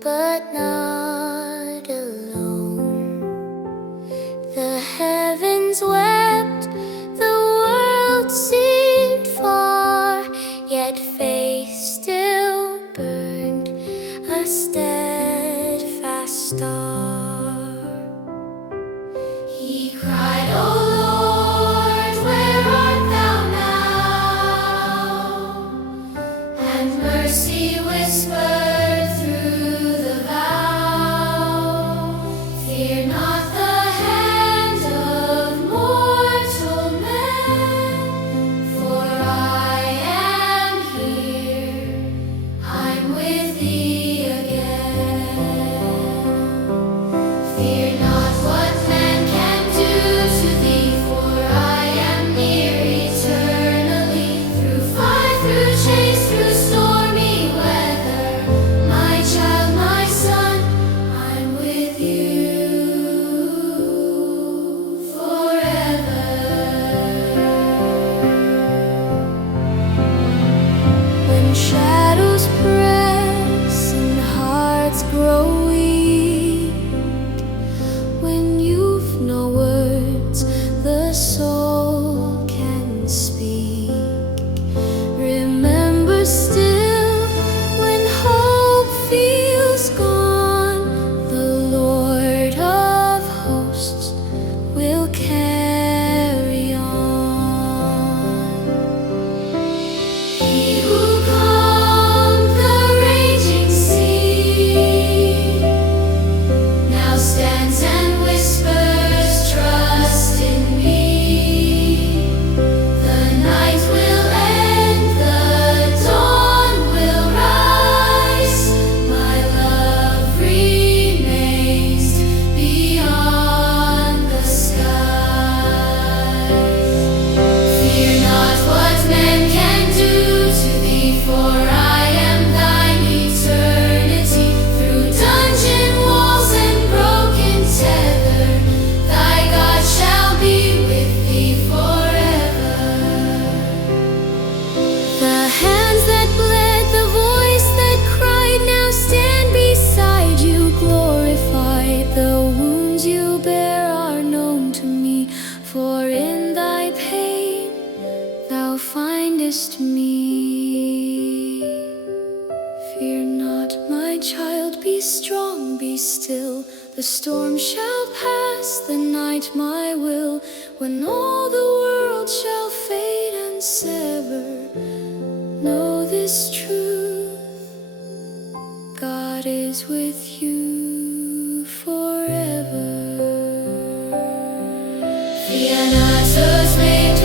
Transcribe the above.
but not alone. The heavens wept, the world seemed far, yet faith still burned, a steadfast star. He cried, "Oh Lord, where art thou now?" And mercy whispered through the vow, "Fear not the hand of mortal men, for I am here, I'm with thee again. Fear not what man can do to thee, for I am near eternally. Through fire, through chase, through stormy weather, my child, my son, I'm with you forever." When shadows press and hearts grow weak, when you've no words the soul can speak, remember still, when hope feels gone, the Lord of hosts will carry on. He who calmed the raging sea now stands and whispers, "Trust in me." The night will end, the dawn will rise, my love remains beyond the skies. Fear not what men can do to thee, for I am thine eternity. Through dungeon walls and broken tether, thy God shall be with thee forever. The hands that bled, the voice that cried, now stand beside you glorified. The wounds you bear are known to me, for in thy pain thou findest me. Fear not, my child, be strong, be still. The storm shall pass, the night my will. When all the world shall fade and sever, know this truth: God is with you forever. The Anato's made